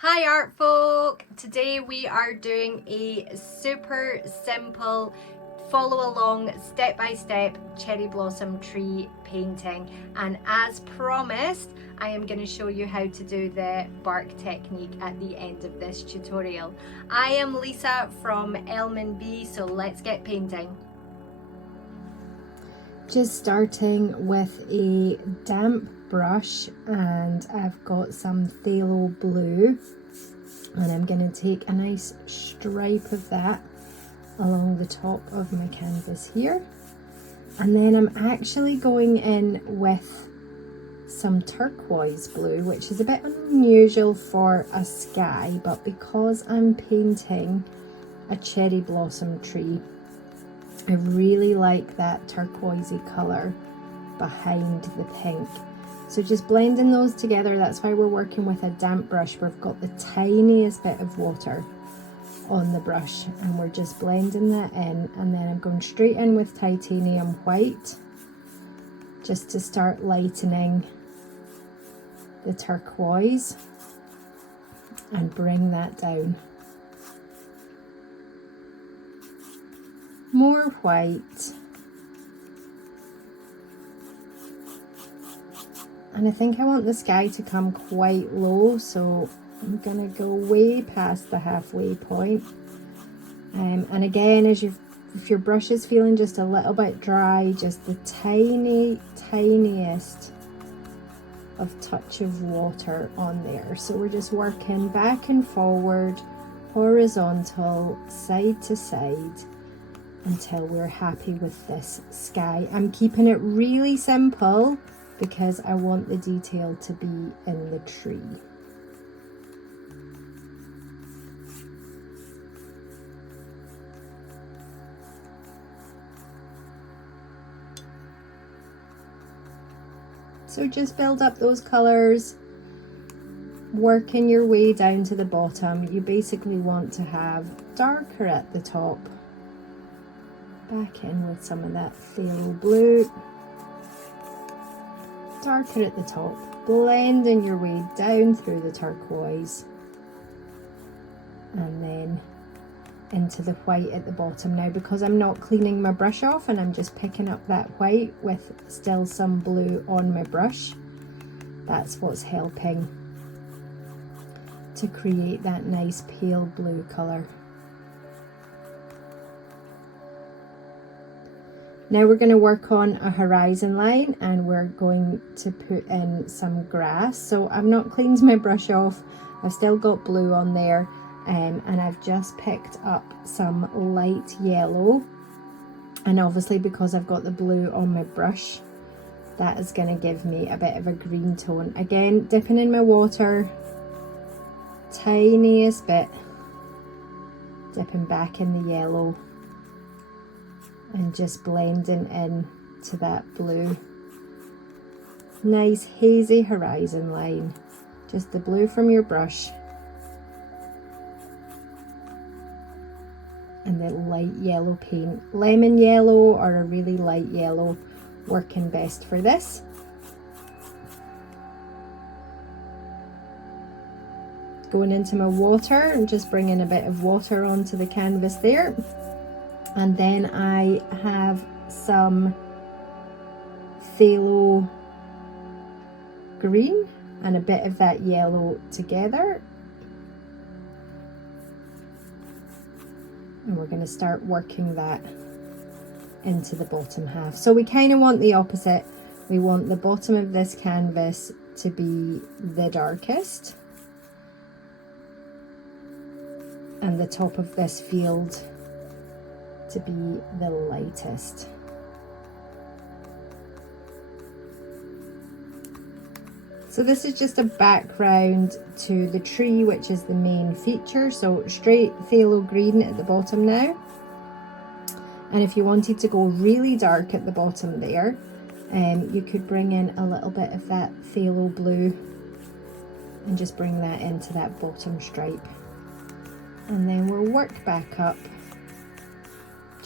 Hi art folk! Today we are doing a super simple follow along step-by-step cherry blossom tree painting, and as promised I am going to show you how to do the bark technique at the end of this tutorial. I am Lisa from Elm & Bee, so let's get painting. Just starting with a damp brush, and I've got some phthalo blue, and I'm going to take a nice stripe of that along the top of my canvas here, and then I'm actually going in with some turquoise blue, which is a bit unusual for a sky, but because I'm painting a cherry blossom tree, I really like that turquoisey colour behind the pink. So just blending those together. That's why we're working with a damp brush. We've got the tiniest bit of water on the brush, and we're just blending that in, and then I'm going straight in with titanium white just to start lightening the turquoise and bring that down. More white, and I think I want the sky to come quite low, so I'm gonna go way past the halfway point. And again, if your brush is feeling just a little bit dry, just the tiniest of touch of water on there. So we're just working back and forward, horizontal, side to side, until we're happy with this sky. I'm keeping it really simple because I want the detail to be in the tree. So just build up those colours, working your way down to the bottom. You basically want to have darker at the top. Back in with some of that phthalo blue, darker at the top, blending your way down through the turquoise, and then into the white at the bottom. Now, because I'm not cleaning my brush off and I'm just picking up that white with still some blue on my brush, that's what's helping to create that nice pale blue colour. Now we're going to work on a horizon line, and we're going to put in some grass. So I've not cleaned my brush off, I've still got blue on there, and I've just picked up some light yellow, and obviously because I've got the blue on my brush, that is going to give me a bit of a green tone. Again, dipping in my water, tiniest bit, dipping back in the yellow, and just blending in to that blue. Nice hazy horizon line, just the blue from your brush and the light yellow paint. Lemon yellow or a really light yellow working best for this. Going into my water and just bringing a bit of water onto the canvas there. And then I have some phthalo green and a bit of that yellow together. And we're going to start working that into the bottom half. So we kind of want the opposite. We want the bottom of this canvas to be the darkest, and the top of this field to be the lightest. So this is just a background to the tree, which is the main feature. So straight phthalo green at the bottom now. And if you wanted to go really dark at the bottom there, you could bring in a little bit of that phthalo blue and just bring that into that bottom stripe. And then we'll work back up,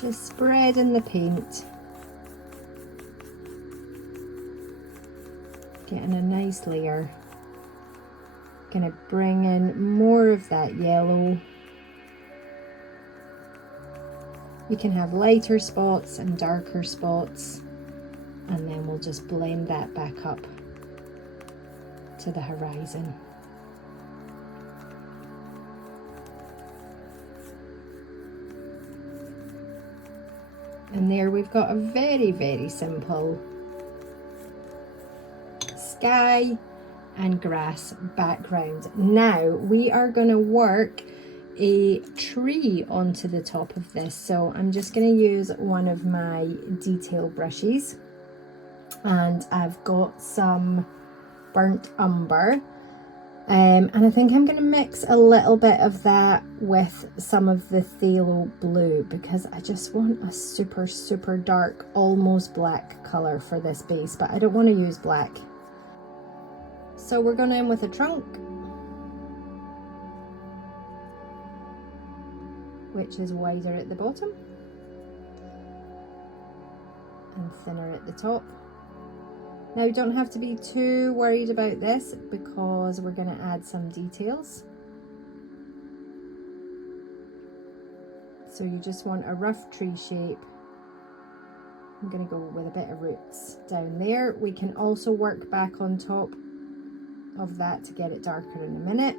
just spreading the paint, getting a nice layer Gonna bring in more of that yellow. You can have lighter spots and darker spots, and then we'll just blend that back up to the horizon. And there we've got a very, very simple sky and grass background. Now we are going to work a tree onto the top of this. So I'm just going to use one of my detail brushes, and I've got some burnt umber. And I think I'm going to mix a little bit of that with some of the phthalo blue, because I just want a super, super dark, almost black colour for this base, but I don't want to use black. So we're going in with a trunk, which is wider at the bottom and thinner at the top. Now you don't have to be too worried about this, because we're going to add some details. So you just want a rough tree shape. I'm going to go with a bit of roots down there. We can also work back on top of that to get it darker in a minute.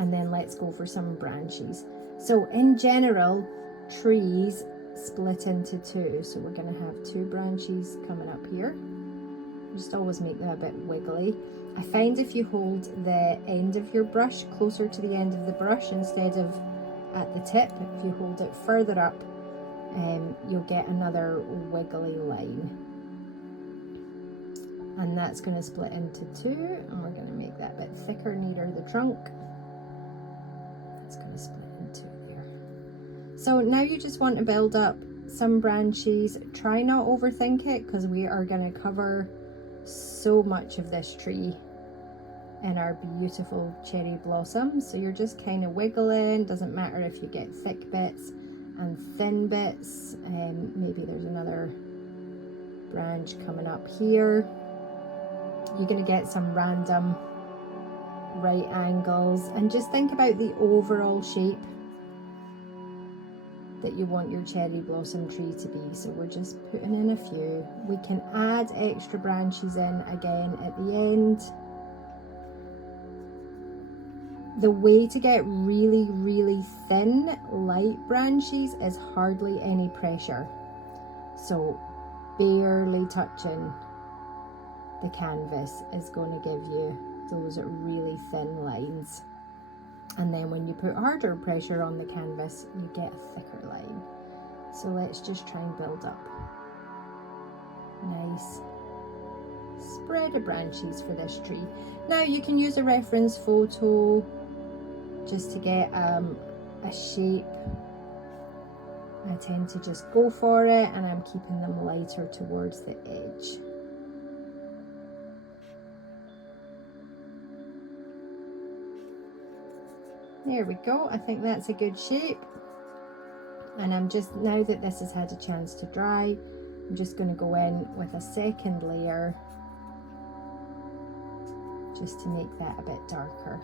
And then let's go for some branches. So in general, trees split into two, so we're going to have two branches coming up here. Just always make them a bit wiggly. I find if you hold the end of your brush closer to the end of the brush instead of at the tip, if you hold it further up, you'll get another wiggly line. And that's going to split into two, and we're going to make that a bit thicker near the trunk. It's going to split into there. So now you just want to build up some branches. Try not overthink it, because we are going to cover so much of this tree in our beautiful cherry blossoms. So you're just kind of wiggling. Doesn't matter if you get thick bits and thin bits. Maybe there's another branch coming up here. You're going to get some random right angles, and just think about the overall shape that you want your cherry blossom tree to be. So we're just putting in a few. We can add extra branches in again at the end. The way to get really, really thin light branches is hardly any pressure. So barely touching the canvas is going to give you those really thin lines. And then when you put harder pressure on the canvas, you get a thicker line. So let's just try and build up nice spread of branches for this tree. Now you can use a reference photo just to get a shape. I tend to just go for it, and I'm keeping them lighter towards the edge. There we go. I think that's a good shape. And I'm just, now that this has had a chance to dry, I'm just going to go in with a second layer just to make that a bit darker.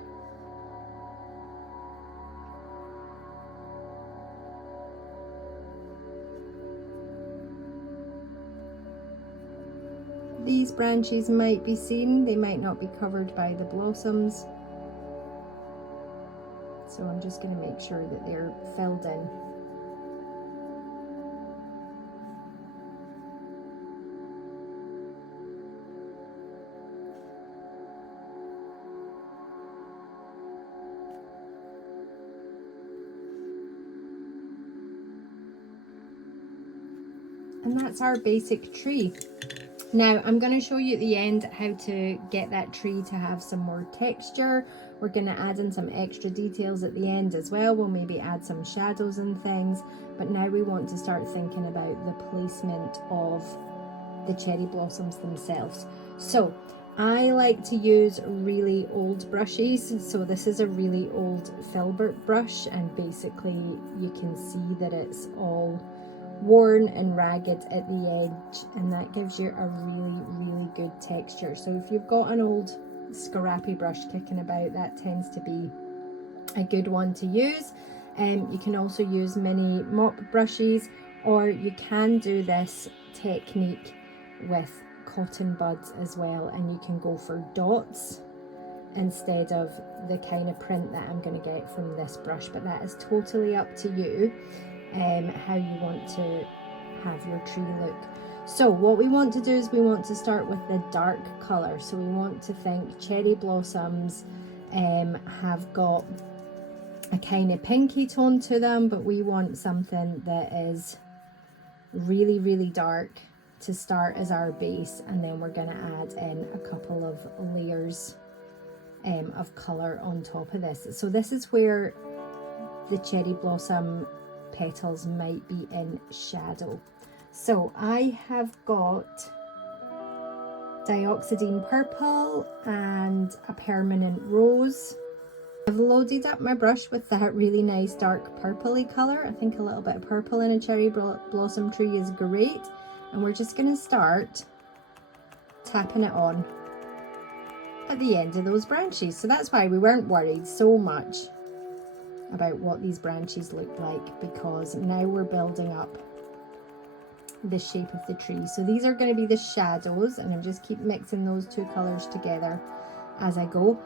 These branches might be seen, they might not be covered by the blossoms. So I'm just going to make sure that they're filled in. And that's our basic tree. Now I'm going to show you at the end how to get that tree to have some more texture. We're going to add in some extra details at the end as well. We'll maybe add some shadows and things, but now we want to start thinking about the placement of the cherry blossoms themselves. So I like to use really old brushes. So this is a really old filbert brush, and basically you can see that it's all worn and ragged at the edge, and that gives you a really, really good texture. So if you've got an old scrappy brush kicking about, that tends to be a good one to use. You can also use mini mop brushes, or you can do this technique with cotton buds as well, and you can go for dots instead of the kind of print that I'm going to get from this brush, but that is totally up to you how you want to have your tree look. So what we want to do is we want to start with the dark colour. So we want to think cherry blossoms have got a kind of pinky tone to them, but we want something that is really, really dark to start as our base, and then we're going to add in a couple of layers of colour on top of this. So this is where the cherry blossom petals might be in shadow. So I have got dioxidine purple and a permanent rose. I've loaded up my brush with that really nice dark purpley colour. I think a little bit of purple in a cherry blossom tree is great. And we're just going to start tapping it on at the end of those branches. So that's why we weren't worried so much about what these branches look like, because now we're building up the shape of the tree. So these are going to be the shadows, and I just keep mixing those two colours together as I go.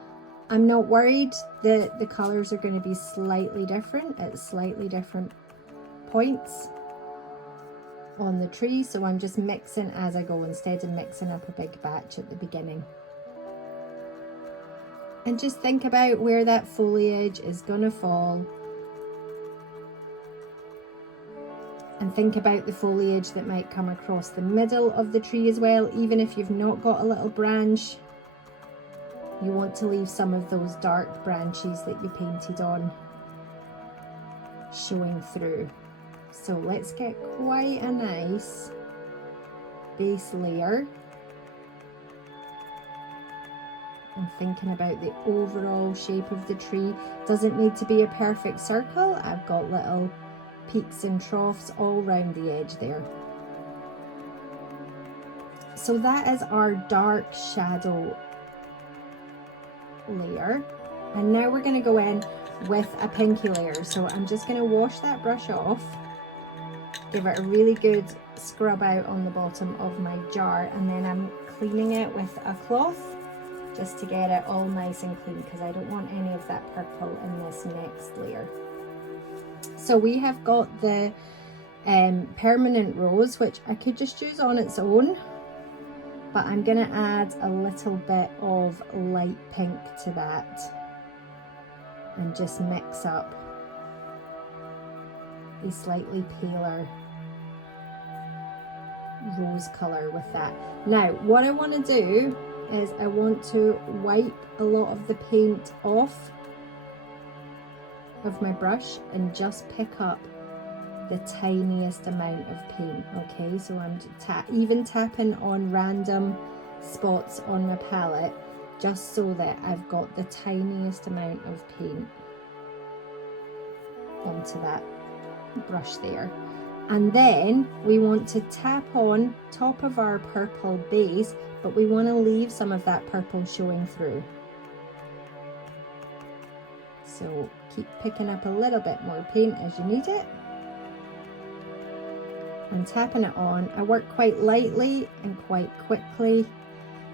I'm not worried that the colours are going to be slightly different at slightly different points on the tree, so I'm just mixing as I go instead of mixing up a big batch at the beginning. And just think about where that foliage is going to fall, and think about the foliage that might come across the middle of the tree as well. Even if you've not got a little branch, you want to leave some of those dark branches that you painted on showing through. So let's get quite a nice base layer. And thinking about the overall shape of the tree. Doesn't need to be a perfect circle. I've got little peaks and troughs all around the edge there. So that is our dark shadow layer. And now we're going to go in with a pinky layer. So I'm just going to wash that brush off, give it a really good scrub out on the bottom of my jar, and then I'm cleaning it with a cloth just to get it all nice and clean, because I don't want any of that purple in this next layer. So we have got the permanent rose, which I could just use on its own, but I'm going to add a little bit of light pink to that and just mix up a slightly paler rose colour with that. Now what I want to do is I want to wipe a lot of the paint off of my brush and just pick up the tiniest amount of paint. Okay, so I'm even tapping on random spots on my palette just so that I've got the tiniest amount of paint onto that brush there. And then we want to tap on top of our purple base, but we want to leave some of that purple showing through. So keep picking up a little bit more paint as you need it and tapping it on. I work quite lightly and quite quickly,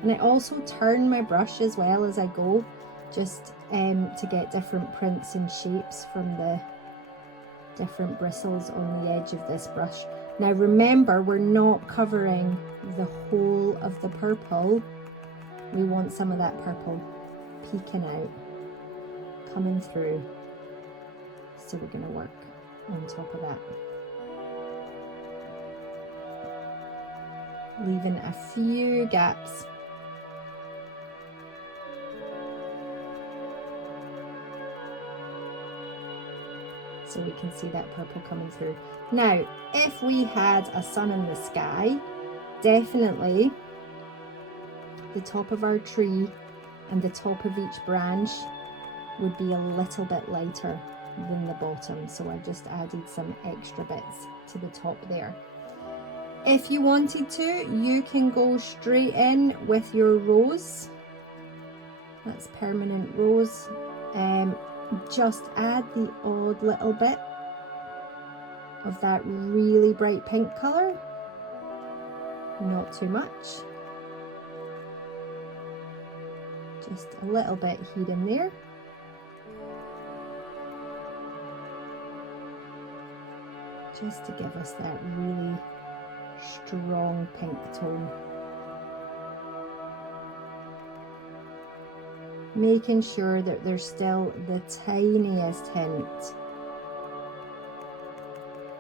and I also turn my brush as well as I go, just to get different prints and shapes from the different bristles on the edge of this brush. Now remember, we're not covering the whole of the purple. We want some of that purple peeking out, coming through. So we're going to work on top of that, leaving a few gaps. So we can see that purple coming through. Now, if we had a sun in the sky, definitely the top of our tree and the top of each branch would be a little bit lighter than the bottom. So I just added some extra bits to the top there. If you wanted to, you can go straight in with your rose That's Permanent Rose. Just add the odd little bit of that really bright pink colour. Not too much. Just a little bit here and there. Just to give us that really strong pink tone. Making sure that there's still the tiniest hint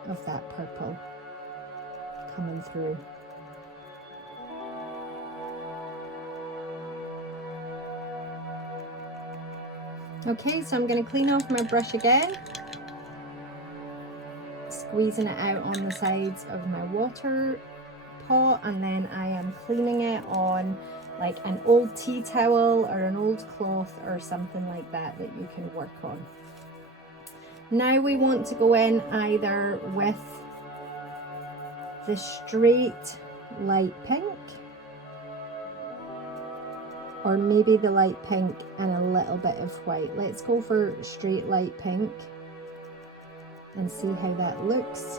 of that purple coming through. Okay, so I'm going to clean off my brush again, squeezing it out on the sides of my water pot, and then I am cleaning it on like an old tea towel or an old cloth or something like that that you can work on. Now we want to go in either with the straight light pink, or maybe the light pink and a little bit of white. Let's go for straight light pink and see how that looks.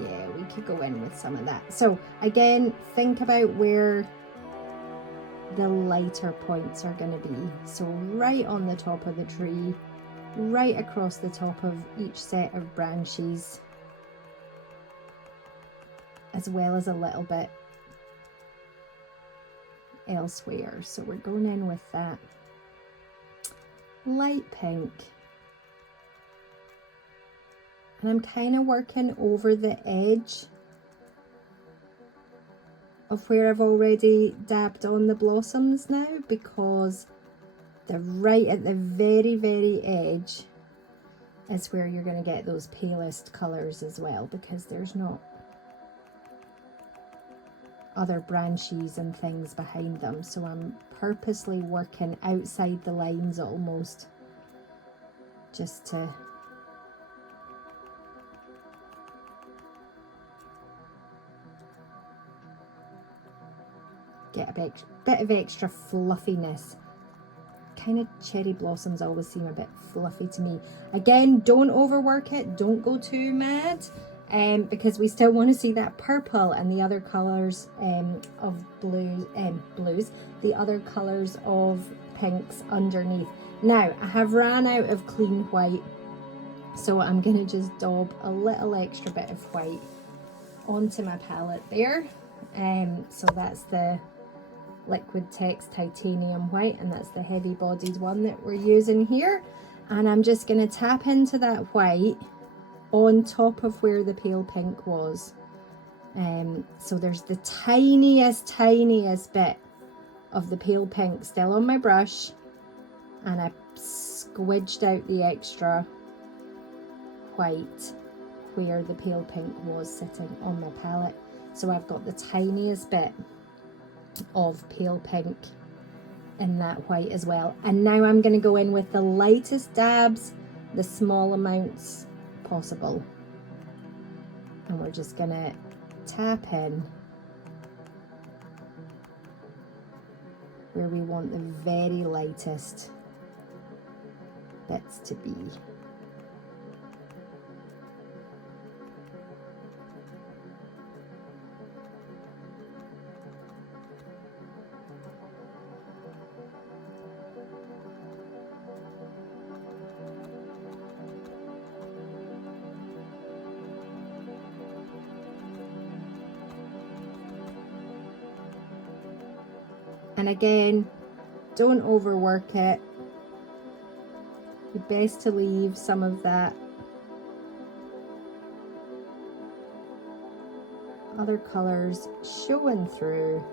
Yeah, we could go in with some of that. So again, think about where the lighter points are going to be. So right on the top of the tree, right across the top of each set of branches, as well as a little bit elsewhere. So we're going in with that light pink. And I'm kind of working over the edge of where I've already dabbed on the blossoms now, because right at the very edge is where you're going to get those palest colours as well, because there's not other branches and things behind them. So I'm purposely working outside the lines almost, just to get a bit of extra fluffiness. Kind of cherry blossoms always seem a bit fluffy to me. Again, don't overwork it, don't go too mad, because we still want to see that purple and the other colours of blues, the other colours of pinks underneath. Now I have ran out of clean white, so I'm going to just daub a little extra bit of white onto my palette there. So that's the Liquid Text Titanium White, and that's the heavy bodied one that we're using here. And I'm just going to tap into that white on top of where the pale pink was. So there's the tiniest bit of the pale pink still on my brush, and I squidged out the extra white where the pale pink was sitting on my palette. So I've got the tiniest bit of pale pink in that white as well. And now I'm going to go in with the lightest dabs, the small amounts possible, and we're just going to tap in where we want the very lightest bits to be. And again, don't overwork it. It's best to leave some of that other colours showing through.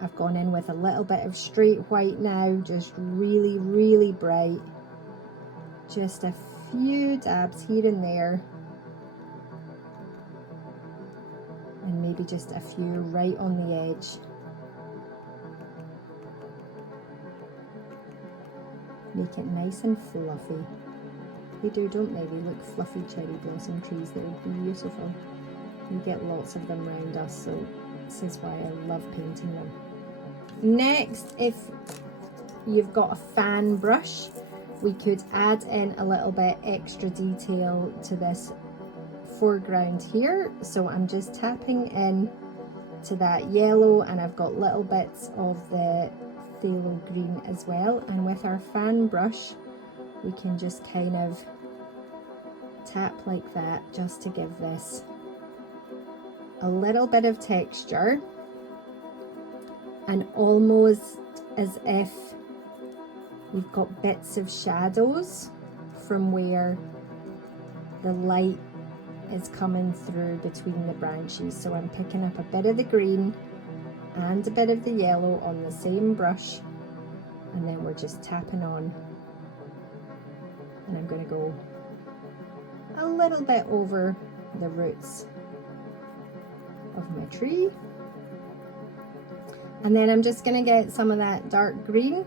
I've gone in with a little bit of straight white now, just really bright. Just a few dabs here and there. And maybe just a few right on the edge. Make it nice and fluffy. They do, don't they? They look fluffy cherry blossom trees. They're beautiful. We get lots of them around us, so This is why I love painting them. Next, if you've got a fan brush, we could add in a little bit extra detail to this foreground here. So I'm just tapping in to that yellow, and I've got little bits of the phthalo green as well, and with our fan brush we can just kind of tap like that just to give this a little bit of texture, and almost as if we've got bits of shadows from where the light is coming through between the branches. So I'm picking up a bit of the green and a bit of the yellow on the same brush, and then we're just tapping on, and I'm going to go a little bit over the roots of my tree, and then I'm just going to get some of that dark green.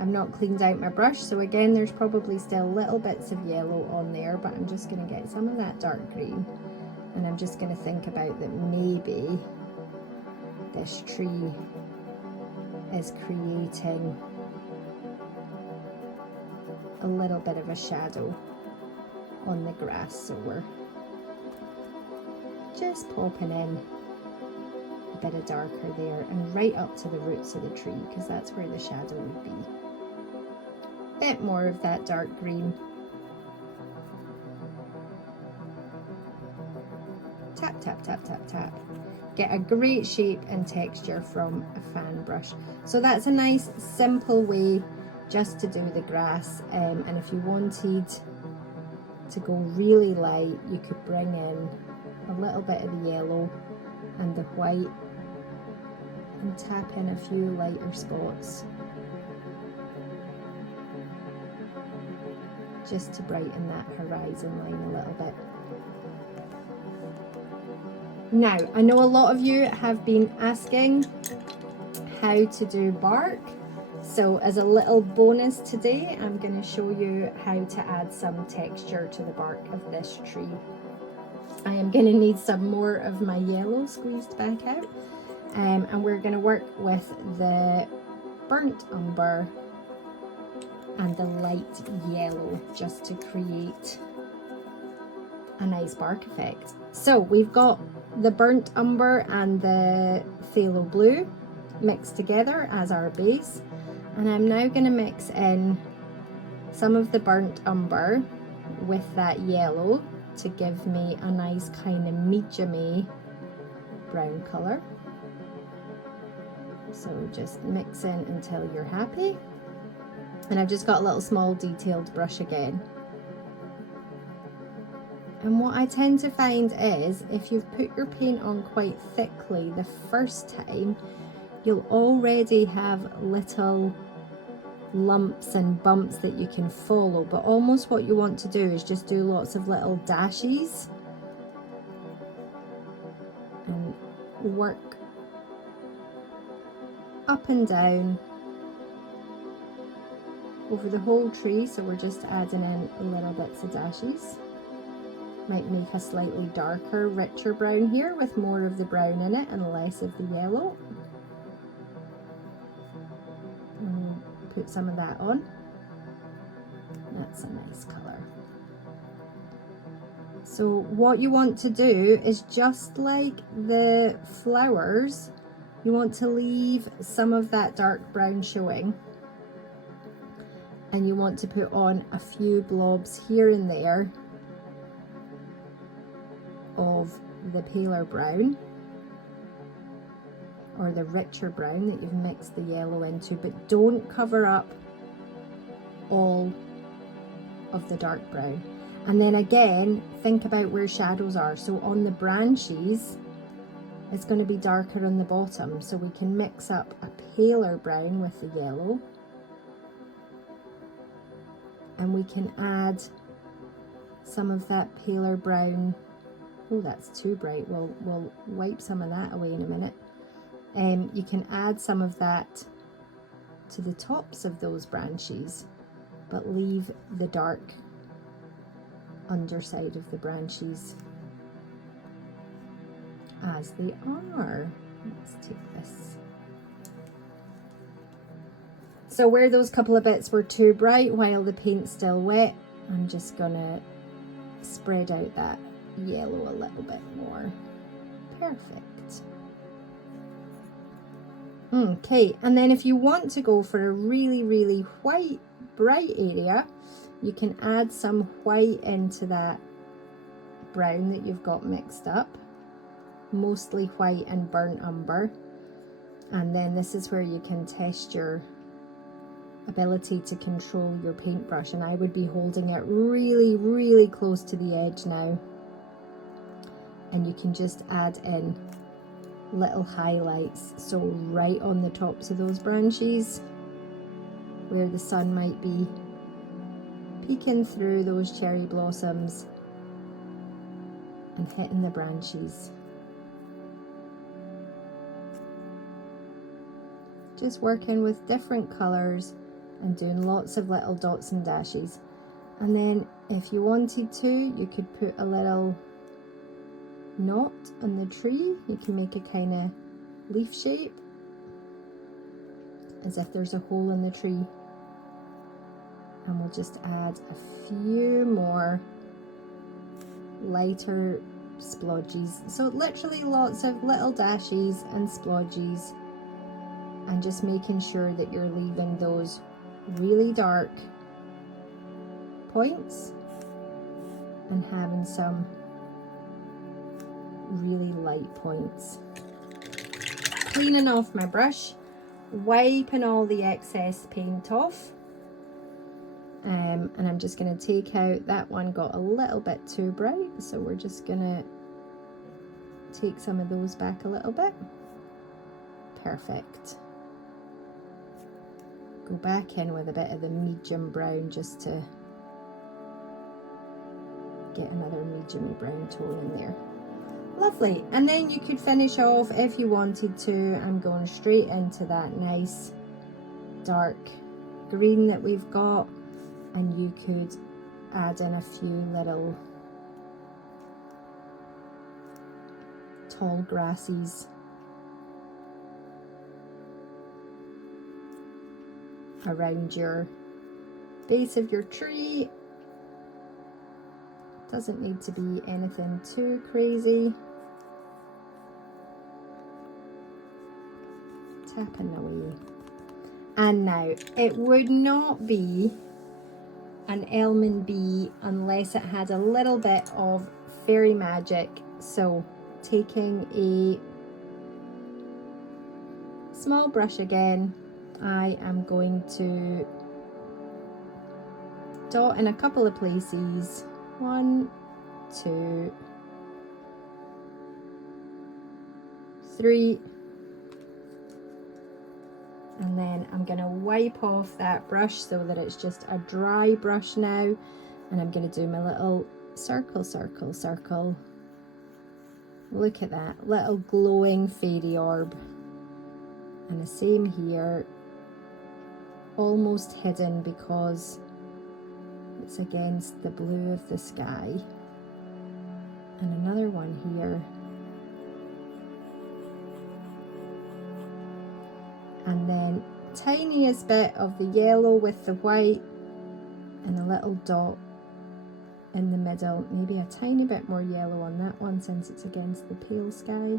I've not cleaned out my brush, so again there's probably still little bits of yellow on there, but I'm just going to get some of that dark green, and I'm just going to think about that maybe this tree is creating a little bit of a shadow on the grass, so we're just popping in a bit of darker there and right up to the roots of the tree, because that's where the shadow would be. Bit more of that dark green. Tap, tap, tap, tap, tap. Get a great shape and texture from a fan brush. So that's a nice simple way just to do the grass, and if you wanted to go really light, you could bring in a little bit of the yellow and the white and tap in a few lighter spots just to brighten that horizon line a little bit. Now, I know a lot of you have been asking how to do bark, so as a little bonus today, I'm going to show you how to add some texture to the bark of this tree. I am going to need some more of my yellow squeezed back out, and we're going to work with the burnt umber and the light yellow just to create a nice bark effect. So we've got the burnt umber and the phthalo blue mixed together as our base, and I'm now going to mix in some of the burnt umber with that yellow to give me a nice kind of medium-y brown colour. So just mix in until you're happy, and I've just got a little small detailed brush again. And what I tend to find is if you've put your paint on quite thickly the first time, you'll already have little lumps and bumps that you can follow, but almost what you want to do is just do lots of little dashes and work up and down over the whole tree. So we're just adding in little bits of dashes. Might make a slightly darker, richer brown here with more of the brown in it and less of the yellow. And put some of that on. That's a nice colour. So what you want to do is, just like the flowers, you want to leave some of that dark brown showing, and you want to put on a few blobs here and there of the paler brown or the richer brown that you've mixed the yellow into, but don't cover up all of the dark brown. And then again, think about where shadows are. So on the branches, it's going to be darker on the bottom, so we can mix up a paler brown with the yellow, and we can add some of that paler brown. Oh, that's too bright. We'll wipe some of that away in a minute. You can add some of that to the tops of those branches, but leave the dark underside of the branches as they are. Let's take this. So where those couple of bits were too bright while the paint's still wet, I'm just gonna spread out that yellow a little bit more. Perfect. Okay, and then if you want to go for a really, really white, bright area, you can add some white into that brown that you've got mixed up, mostly white and burnt umber. And then this is where you can test your ability to control your paintbrush, and I would be holding it really, really close to the edge now, and you can just add in little highlights, so right on the tops of those branches where the sun might be peeking through those cherry blossoms and hitting the branches. Just working with different colours and doing lots of little dots and dashes. And then if you wanted to, you could put a little knot on the tree. You can make a kind of leaf shape as if there's a hole in the tree, and we'll just add a few more lighter splodges. So literally lots of little dashes and splodges, and just making sure that you're leaving those really dark points and having some really light points. Cleaning off my brush, wiping all the excess paint off, and I'm just going to take out that one got a little bit too bright, so we're just going to take some of those back a little bit. Perfect. Go back in with a bit of the medium brown just to get another medium brown tone in there. Lovely. And then you could finish off if you wanted to. I'm going straight into that nice dark green that we've got, and you could add in a few little tall grasses around your base of your tree. Doesn't need to be anything too crazy. Tapping away. And now it would not be an almond bee unless it had a little bit of fairy magic. So taking a small brush again, I am going to dot in a couple of places. 1, 2, 3, and then I'm going to wipe off that brush so that it's just a dry brush now, and I'm going to do my little circle, circle, circle. Look at that little glowing fairy orb, and the same here, almost hidden because it's against the blue of the sky, and another one here, and then tiniest bit of the yellow with the white and a little dot in the middle, maybe a tiny bit more yellow on that one since it's against the pale sky.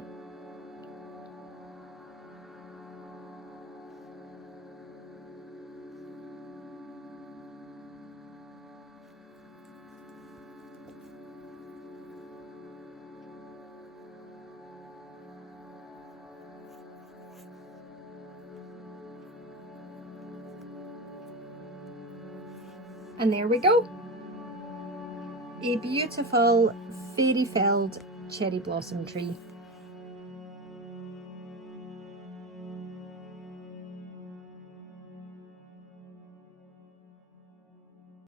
And there we go. A beautiful fairy-filled cherry blossom tree.